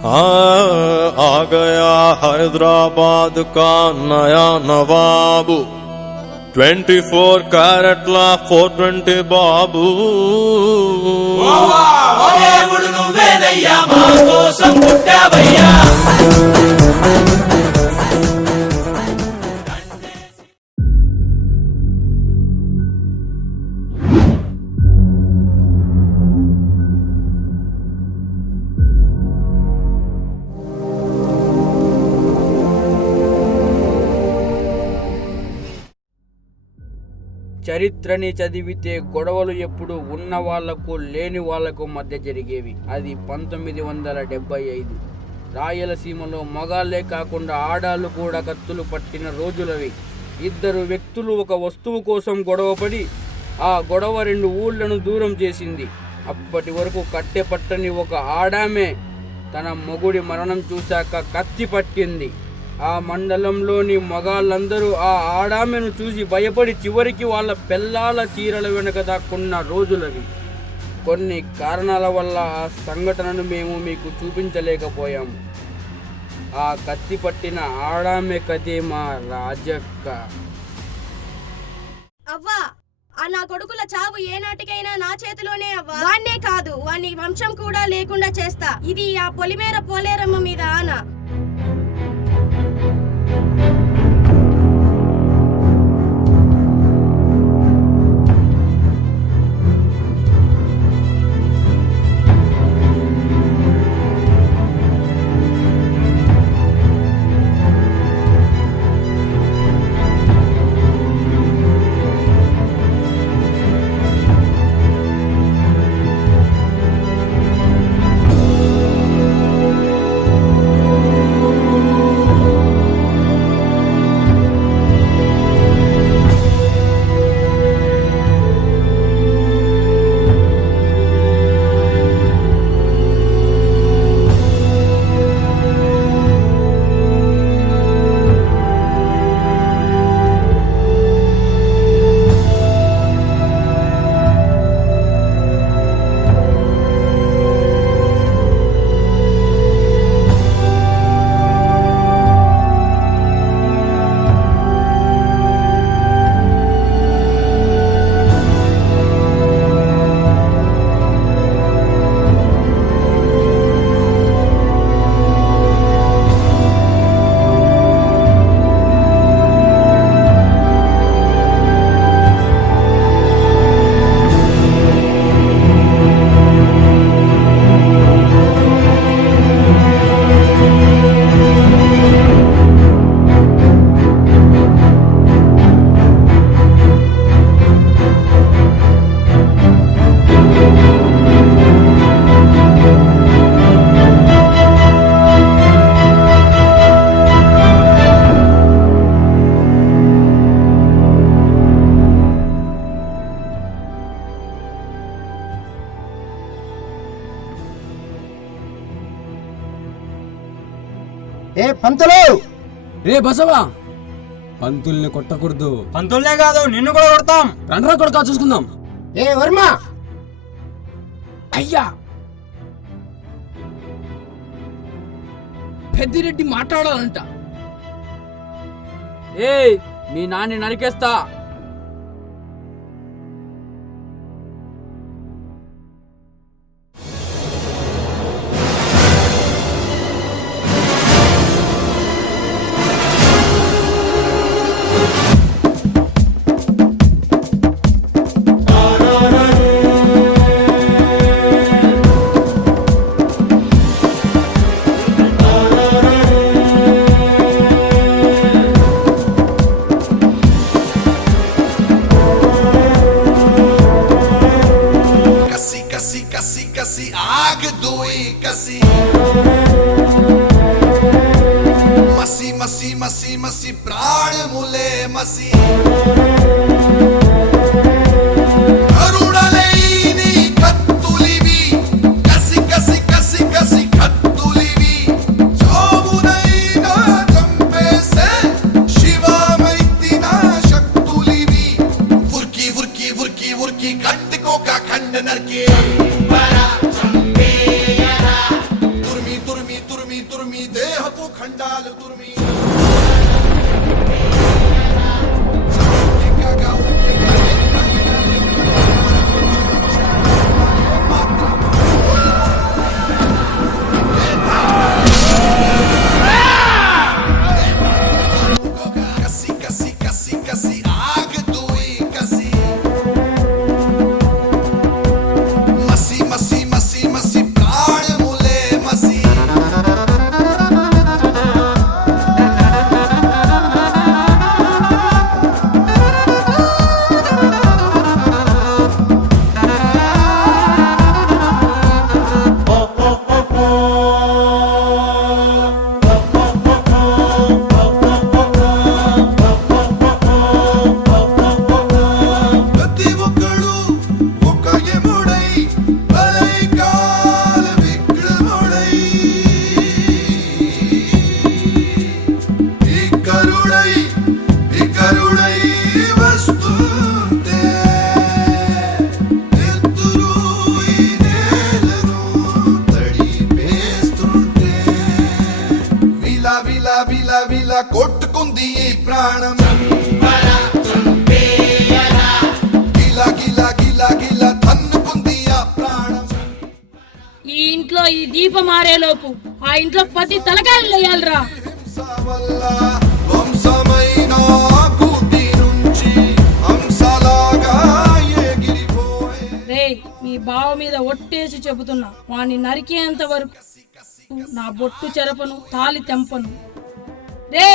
आ गया हैदराबाद का नया नवाब 24 कैरेट ला 420 बाबू చరిత్రని చదివితే గొడవలు ఎప్పుడు ఉన్న వాళ్లకు లేని వాళ్లకు మధ్య జరిగేవి. అది 1975. రాయలసీమలో మగాళ్లే కాకుండా ఆడాళ్ళు కూడా కత్తులు పట్టిన రోజులవి. ఇద్దరు వ్యక్తులు ఒక వస్తువు కోసం గొడవపడి ఆ గొడవ 2 ఊళ్లను దూరం చేసింది. అప్పటి వరకు కట్టె పట్టని ఒక ఆడామే తన మొగుడి మరణం చూశాక కత్తి పట్టింది. ఆ మండలంలోని మగాళ్ళందరూ ఆ ఆడామెను చూసి భయపడి చివరికి వాళ్ళ పెళ్ళాల చీరల వెనుక దాక్కున్న రోజులవి. కొన్ని కారణాల వల్ల ఆ సంఘటనను మేము మీకు చూపించలేకపోయాము. ఆ కత్తి పట్టిన ఆడామె కథే మా రాజక్క. అవ్వా, ఆ నా కొడుకుల చావు ఏనాటికైనా నా చేతిలోనే అవ్వా. వాణ్ణే కాదు, వాణ్ణి వంశం కూడా లేకుండా చేస్తా. ఇది ఆ పొలిమేర పోలేరమ్మ మీద ఆనా. ఏ పంతులు, రే బసవా, పంతుల్ని కొట్టకూడదు. పంతులే కాదు నిన్ను కూడా కొడతాం. రండ్రా కొడకా చూసుకుందాం. ఏ వర్మ, అయ్యా పెద్దిరెడ్డి మాట్లాడాలంట. ఏయ్, మీ నాన్ని నరికేస్తా. आग दुई कसी मसी मसी मसी मसी प्राण मुले मसी करुणलेनी कत्तुलिवी कसी कसी कसी कसी कत्तुलिवी चोमुनैना चंपेसे शिवा मैत्तिना शक्तुलिवी वुर्की वुर्की वुर्की वुर्की गट्टिको का खंड नरके तुर्मी तुर्मी तुर्मी కొట్టుకుంది ఈ ప్రాణం గిలా గిలా గిలా గిలా తన్నుకుంది ఆ ప్రాణం ఈ ఇంట్లో ఈ దీపం మారేలోపు ఆ ఇంట్లో పది తలకాయలు లేయాలరా. హింస వల్ల వంశమైన కూటి నుంచి హంసలాగా ఎగిరిపోయే రే మీ బావ మీద ఒట్టేసి చెబుతున్నా, వాణ్ణి నరికేంత వరకు నా బొట్టు చెరపను, తాలి తెంపను. రే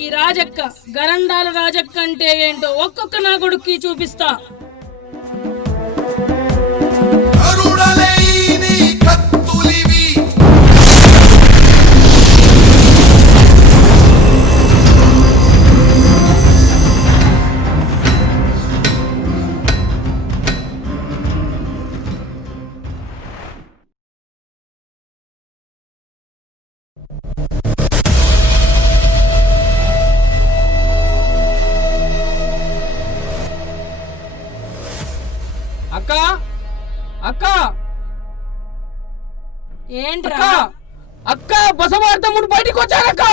ఈ రాజక్క గరండాల రాజక్క అంటే ఏంటో ఒక్కొక్క నా కొడుక్కి చూపిస్తా. కరుణలేని కత్తులివి అక్క అక్క ఏంట్రా అక్క బసవార్తముడు బయటికి వచ్చారక్క.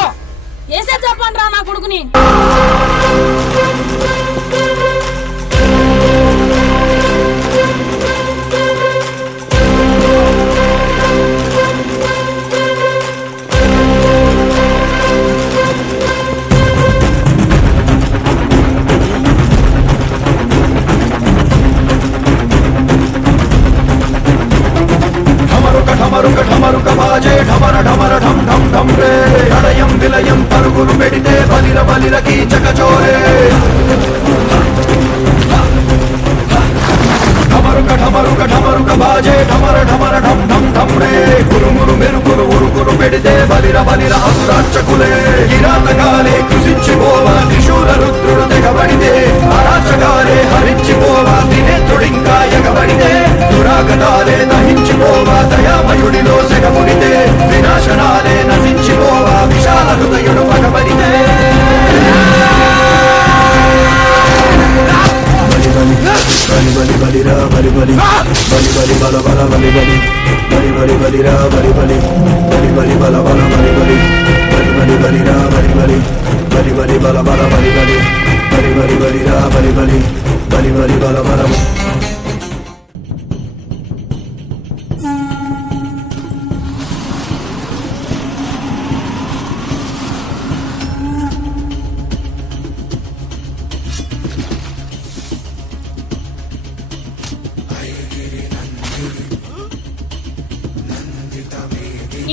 ఏసే చెప్పండి రా నా కొడుకుని. ఢమరుక ఢమరుక బాజే ఢమర ఢమర ఢం ఢం ఢం రే హృదయం విలయం పరుగులు పెడితే బలిర బలిర కీచక చోరే ఢమరుక ఢమరుక ఢమరుక బాజే ఢమర ఢమర ఢం ఢం ఢం రే గురుమురు మెరుకురు ఉరుకురు పెడితే బలిర బలిర అసురార్చకులే కిరాతకాలే కృషించిపోవా త్రిశూల రుద్రుడు తెగబడితే అరాచకాలే హరించిపోవా త్రినేత్రుడింకా ఎగబడితే దురాగతాలే దహించిపోవా దయామయుడిలో సెగముడితే వినాశనాలే నశించిపోవా విశాల హృదయుడు పగబడితే బలి బలి బలిరా బలి బలి బలి బలి బల బల బలి బలి బలి బలి బలిరా బలి బలి బలి బలి బల బల బలి బలి బలి బలి బలిరా బలి బలి బలి బలి బల బల బలి బలి బలి బలి బలిరా బలి బలి బలి బలి బల బల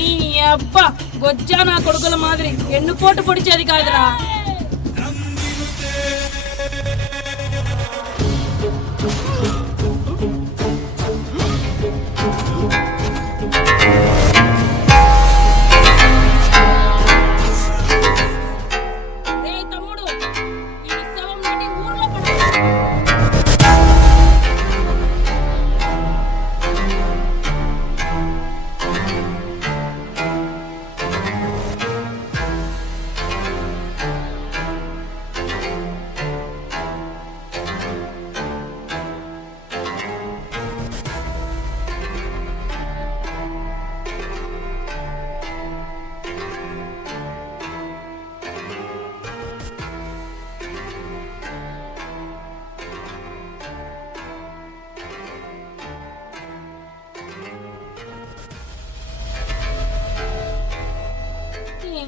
ఈ అబ్బా గొజ్జా నా కొడుకుల మాదిరి ఎన్నుపోటు పొడిచేది కాదురా. రేయ్ తమ్ముడు, ఈ శవం నాటి ఊర్లో పడ.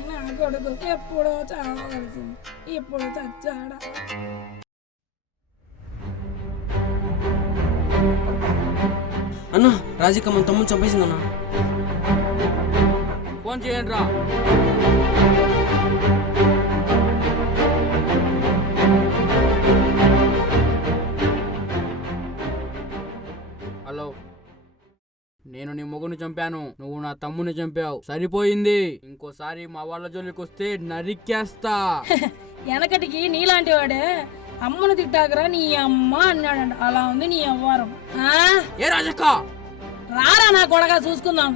నా కొడుకు ఎప్పుడో చావాల్సింది, ఇప్పుడు చచ్చాడా. అన్నా రాజిక మన తమ్ముడు చంపేసిందన్నా. ఫోన్ చేయండి రా. హలో, నేను నీ మొగుని చంపాను, నువ్వు నా తమ్ముని చంపావు, సరిపోయింది. ఇంకోసారి మా వాళ్ళ జోలికి వస్తే నరికేస్తా. వెనకటికి నీలాంటి వాడే అమ్మను తిట్టాకరా నీ అమ్మ అన్నాడంట. అలా ఉంది నీ అవ్వారం. ఏ రాజక్క, రారా నా కొడగా చూసుకుందాం.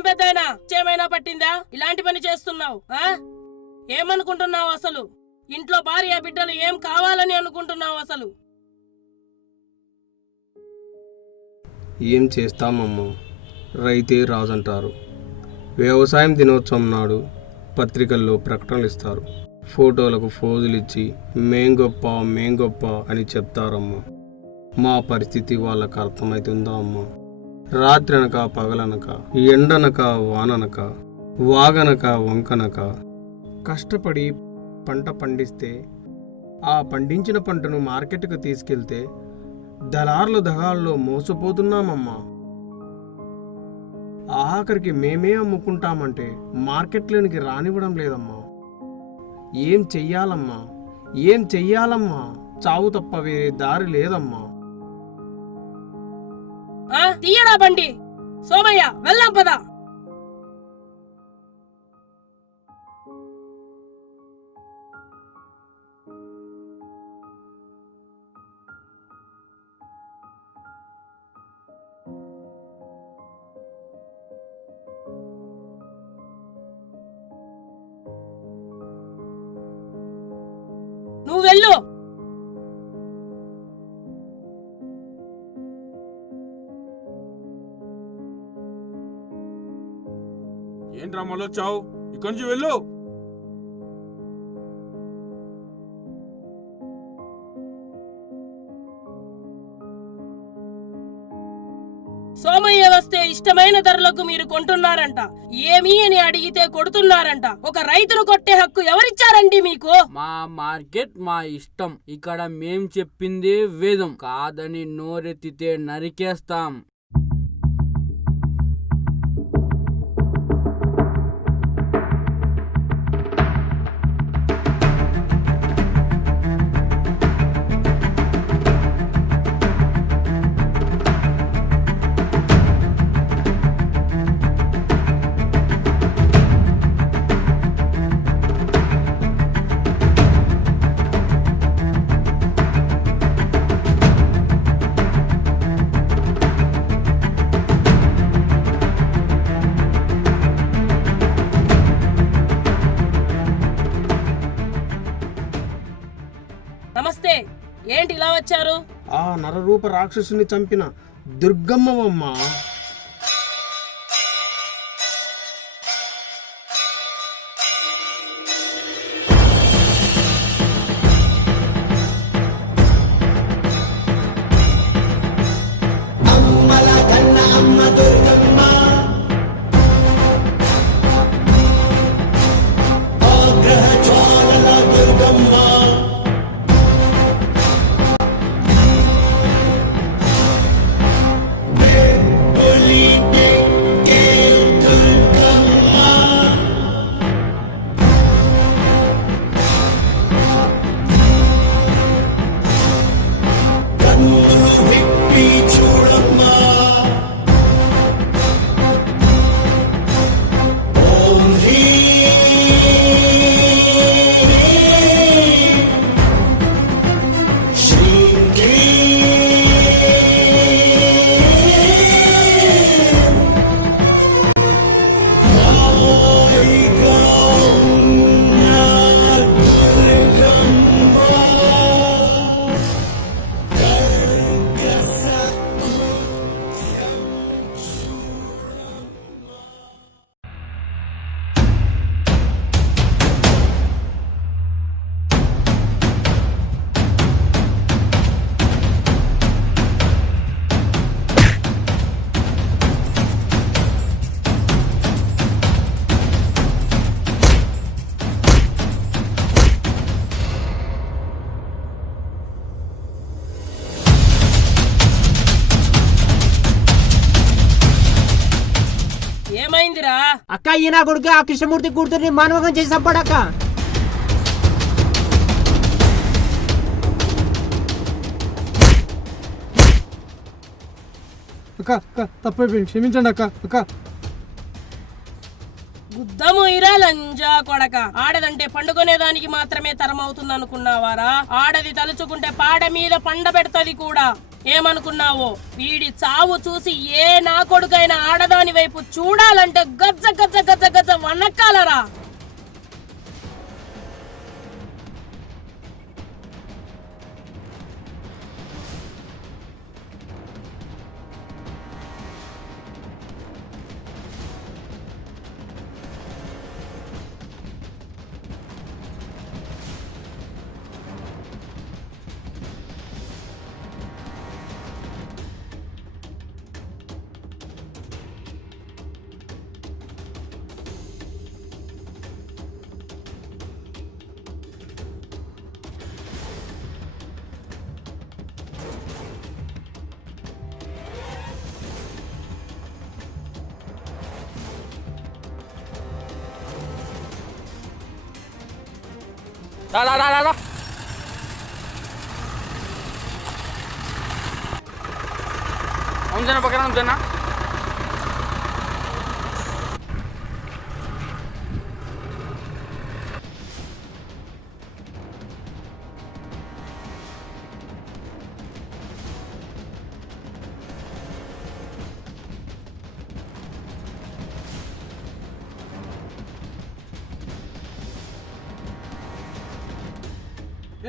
ఏం పెద్దయినా ఏమైనా పట్టిందా? ఇలాంటి పని చేస్తున్నావు? ఏమనుకుంటున్నావు అసలు? ఇంట్లో భార్య బిడ్డలు ఏం కావాలని అనుకుంటున్నావు అసలు? ఏం చేస్తామమ్మా, రైతే రాజంటారు. వ్యవసాయం దినోత్సవం నాడు పత్రికల్లో ప్రకటనలు ఇస్తారు. ఫోటోలకు ఫోజులు ఇచ్చి మేం గొప్ప అని చెప్తారమ్మా. మా పరిస్థితి వాళ్ళకు అర్థమవుతుందా అమ్మా? రాత్రనక పగలనక, ఎండనక వాననక, వాగనక వంకనక కష్టపడి పంట పండిస్తే ఆ పండించిన పంటను మార్కెట్కు తీసుకెళ్తే దళారుల దగాల్లో మోసపోతున్నామమ్మా. ఆఖరికి మేమే అమ్ముకుంటామంటే మార్కెట్లోనికి రానివ్వడం లేదమ్మా. ఏం చెయ్యాలమ్మా? చావు తప్ప వేరే దారి లేదమ్మా. తీయడా బండి సోమయ్య, వెళ్దాం పదా. నువ్వు వెళ్ళు. ఏంట్రా మళ్ళొచ్చావు? ఇక్కడి నుంచి వెళ్ళు. సోమయ్య వస్తే ఇష్టమైన ధరలకు మీరు కొంటున్నారంట. ఏమీ అని అడిగితే కొడుతున్నారంట. ఒక రైతును కొట్టే హక్కు ఎవరిచ్చారండి మీకు? మా మార్కెట్ మా ఇష్టం. ఇక్కడ మేం చెప్పిందే వేదం. కాదని నోరెత్తితే నరికేస్తాం. నమస్తే, ఏంటి ఇలా వచ్చారు? ఆ నరరూప రాక్షసుని చంపిన దుర్గమ్మవమ్మా. ఏమైందిరా? అక్క ఈయన కొడుకు ఆ కృష్ణమూర్తి కూతుర్ని మానవకం చేసి చంపాడక్క. తప్పైపోయింది, క్షమించండి అక్క. గుద్దము ఇరా లంజా కొడక. ఆడదంటే పండుకునేదానికి మాత్రమే తరం అవుతుంది అనుకున్నావారా? ఆడది తలుచుకుంటే పాడ మీద పండ పెడతది కూడా. ఏమనుకున్నావో? వీడి చావు చూసి ఏ నా కొడుకైనా ఆడదాని వైపు చూడాలంటే గజ్జ గజ్జ గజ్జ గజ్జ వనక్కాలరా. రా రా రా రా రా. ఉందన్నా పక్కన ఉందన్నా.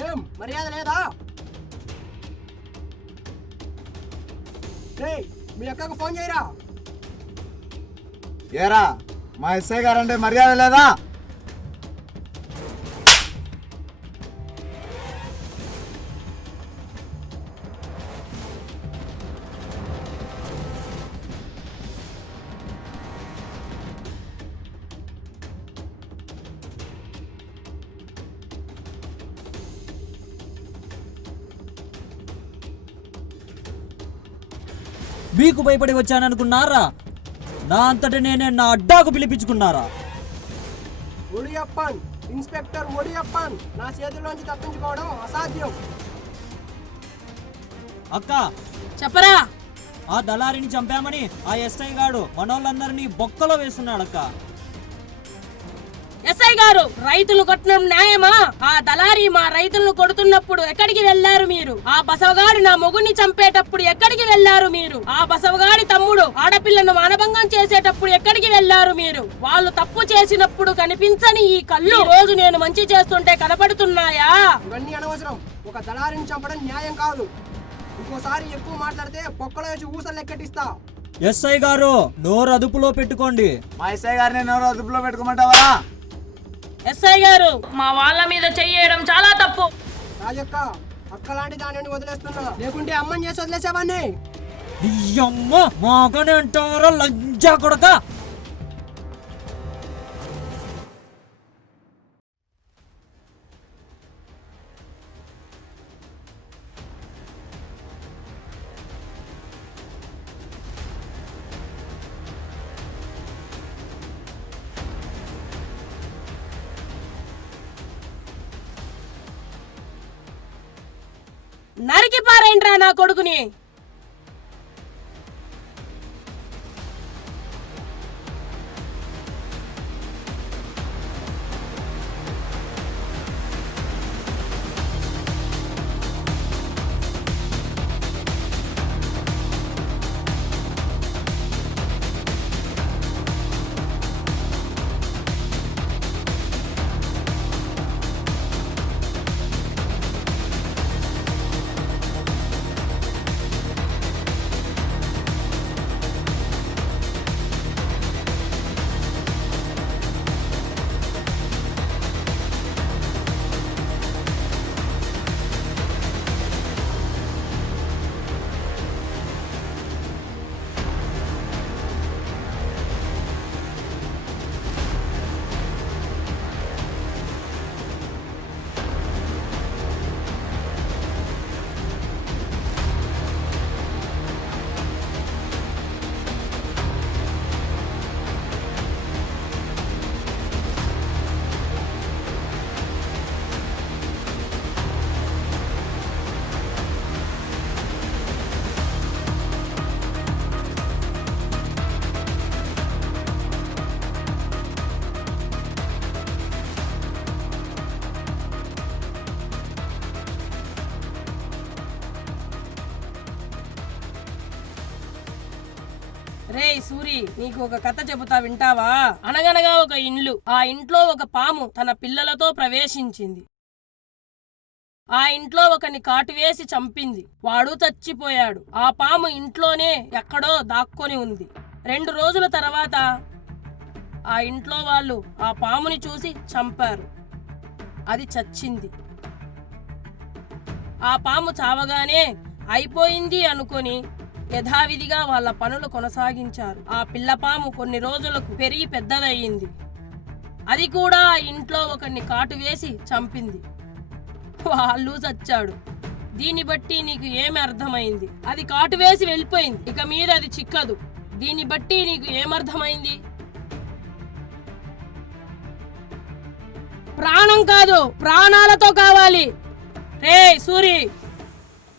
ఏం మర్యాద లేదా? మీ అక్కకు ఫోన్ చేయరా. ఏరా మా ఎస్ఐ గారంటే మర్యాద లేదా? మీకు భయపడి వచ్చాననుకున్నారా? నా అంతటి నేనే నా అడ్డాకు పిలిపించుకున్నారా? ఒడియప్పన్, ఇన్స్పెక్టర్ ఒడియప్పన్, నా చేతిలోంచి తప్పించుకోవడం అసాధ్యం. అక్క చెప్పరా. ఆ దళారిని చంపామని ఆ ఎస్ఐ గాడు మనోళ్ళందరినీ బొక్కలో వేస్తున్నాడక్క. ఎస్ఐ గారు, రైతులు కొట్టడం న్యాయమా? ఆ దళారి మా రైతులను కొడుతున్నప్పుడు ఎక్కడికి వెళ్లారు మీరు? ఆ బసవగాడు నా మొగుడిని చంపేటప్పుడు ఎక్కడికి వెళ్లారు మీరు? ఆ బసవగాడి తమ్ముడు ఆడపిల్లను మానభంగం చేసేటప్పుడు ఎక్కడికి వెళ్లారు మీరు? వాళ్ళు తప్పు చేసినప్పుడు కనిపించని ఈ కళ్ళు రోజు నేను మంచి చేస్తుంటే కనపడుతున్నాయా? ఇవన్నీ అనవసరం. ఒక దళారిని చంపడం న్యాయం కాదు. ఇంకోసారి ఎక్కువ మాట్లాడితే పొక్కలో వేసి ఊసలు లెక్కటిస్తా. ఎస్ఐ గారు, నోరు అదుపులో పెట్టుకోండి. మా ఎస్ఐ గారిని నోరు అదుపులో పెట్టుకోమంటావా? ఎస్ఐ గారు, మా వాళ్ళ మీద చెయ్యడం చాలా తప్పు. రాజక్క, అక్క లాంటి దానిని వదిలేస్తున్నా, లేకుంటే అమ్మని చేసి వదిలేసేవాడిని. మాకనే అంటారా లంజా కొడక? నరికి పారేంట్రా నా కొడుకుని. రేయ్ సూరి, నీకు ఒక కథ చెబుతా వింటావా? అనగనగా ఒక ఇండ్లు. ఆ ఇంట్లో ఒక పాము తన పిల్లలతో ప్రవేశించింది. ఆ ఇంట్లో ఒకని కాటు వేసి చంపింది. వాడు చచ్చిపోయాడు. ఆ పాము ఇంట్లోనే ఎక్కడో దాక్కొని ఉంది. 2 రోజుల తర్వాత ఆ ఇంట్లో వాళ్ళు ఆ పాముని చూసి చంపారు. అది చచ్చింది. ఆ పాము చావగానే అయిపోయింది అనుకొని యథావిధిగా వాళ్ళ పనులు కొనసాగించారు. ఆ పిల్లపాము కొన్ని రోజులకు పెరిగి పెద్దదయ్యింది. అది కూడా ఆ ఇంట్లో ఒకరిని కాటు వేసి చంపింది. వాళ్ళు చచ్చాడు. దీన్ని బట్టి నీకు ఏమి అర్థమైంది? అది కాటు వేసి వెళ్ళిపోయింది, ఇక మీద అది చిక్కదు. దీన్ని బట్టి నీకు ఏమర్థమైంది? ప్రాణం కాదు, ప్రాణాలతో కావాలి. రే సూరి,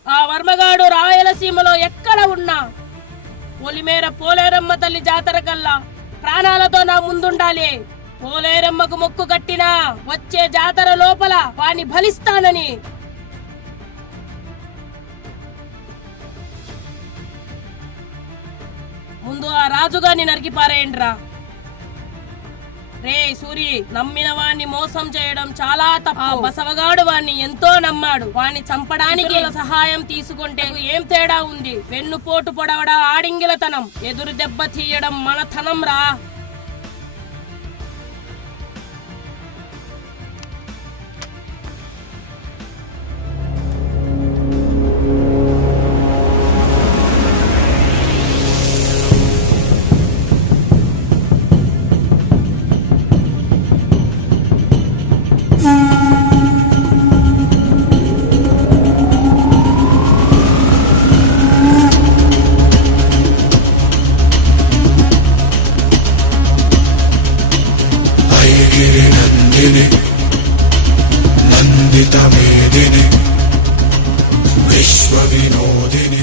ఆ వర్మగాడు రాయలసీమలో ఎక్కడ ఉన్నా పొలిమేర పోలేరమ్మ తల్లి జాతర కల్లా ప్రాణాలతో నా ముందుండాలి. పోలేరమ్మకు మొక్కు కట్టినా వచ్చే జాతర లోపల వాణ్ణి బలిస్తానని. ముందు ఆ రాజుగారిని నరికి పారేయండిరా. రే సూరి, నమ్మిన వాణ్ణి మోసం చేయడం చాలా తప్పు. ఆ బసవగాడు వాణ్ణి ఎంతో నమ్మాడు. వాణ్ణి చంపడానికి సహాయం తీసుకుంటే ఏం తేడా ఉంది? వెన్నుపోటు పొడవడం ఆడింగిలతనం, ఎదురు దెబ్బ తీయడం మనతనం రా. ఐగిరి నందిని నందిత మేదిని విశ్వ వినోదిని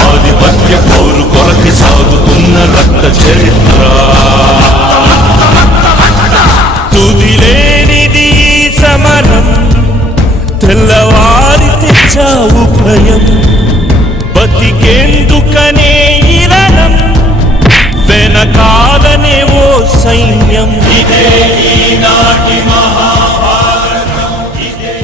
ఆధిపత్య పౌరు కొరకి సాగుతున్న రక్త చరిత్ర, తుదిలేనిది సమరం, తెల్లవారి తెచ్చావు భయం, బతికేందుకనే ఇరణం, వెనకాలనే ఓ సైన్యం. ఇదే ఈనాటి మహాభారతం, ఇదే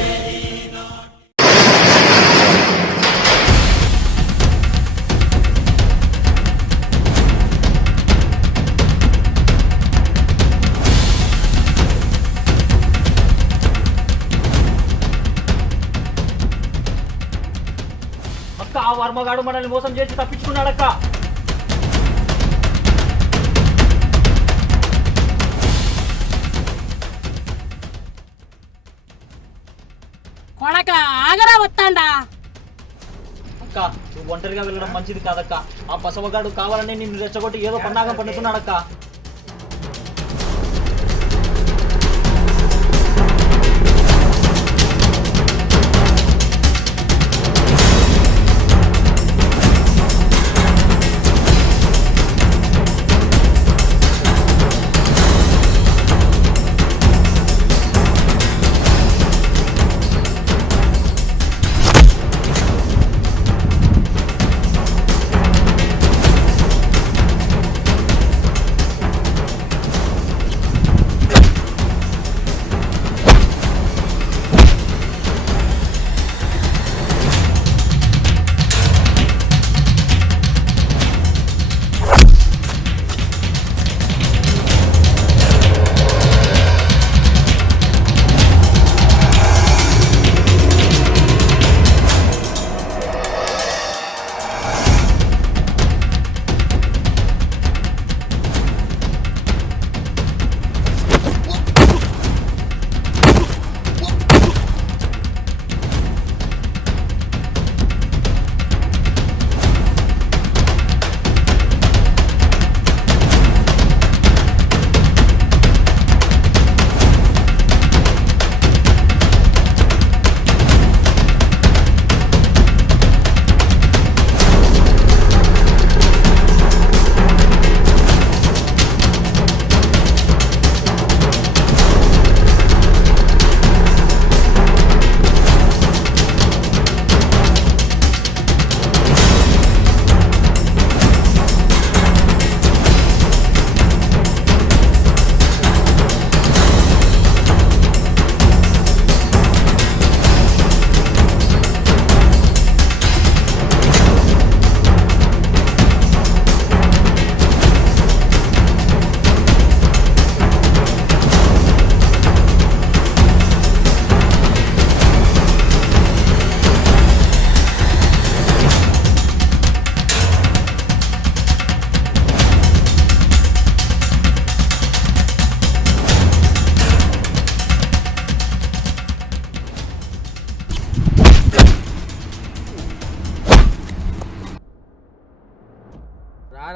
అక్క, ఆ వర్మగాడు మనల్ని మోసం చేసి తప్పించుకున్నాడక్క. కొడక ఆగరా వస్తాండా. అక్క, నువ్వు ఒంటరిగా వెళ్ళడం మంచిది కాదక్క. ఆ బసవగాడు కావాలని నిన్ను రెచ్చగొట్టి ఏదో పన్నాగం పండుతున్నాడక్క.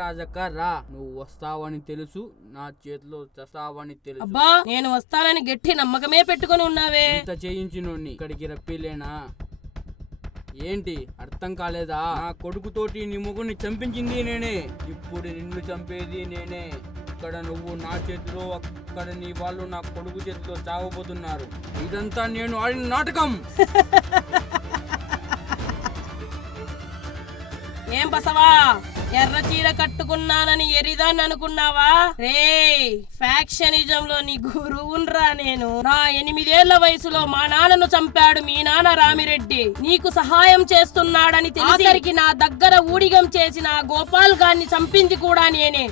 రాజక్క రా, నువ్వు వస్తావని తెలుసు, నా చేతిలో చస్తావని తెలుసు. అబ్బా నేను వస్తానని గట్టి నమ్మకమే పెట్టుకొని ఉన్నావే. ఇంత చేయించినోడిని ఇక్కడికి రప్పిలేనా? ఏంటి అర్థం కాలేదా? నా కొడుకుతోటి నీ ముగ్గురిని చంపించింది నేనే, ఇప్పుడు నిన్ను చంపేది నేనే. ఇక్కడ నువ్వు నా చేతిలో, అక్కడ నీ వాళ్ళు నా కొడుకు చేతిలో చావబోతున్నారు. ఇదంతా నేను ఆడిన నాటకం. ఏం బసవా, ఎర్ర చీర కట్టుకున్నానని ఎరిదాన్ని అనుకున్నావా? రే ఫ్యాక్షనిజంలో నీ గురువున్రా నేను. నా 8 ఏళ్ల వయసులో మా నాన్నను చంపాడు మీ నాన్న రామిరెడ్డి. నీకు సహాయం చేస్తున్నాడని తెలిసి నా దగ్గర ఊడిగం చేసిన గోపాల్ గారిని చంపింది కూడా నేనే.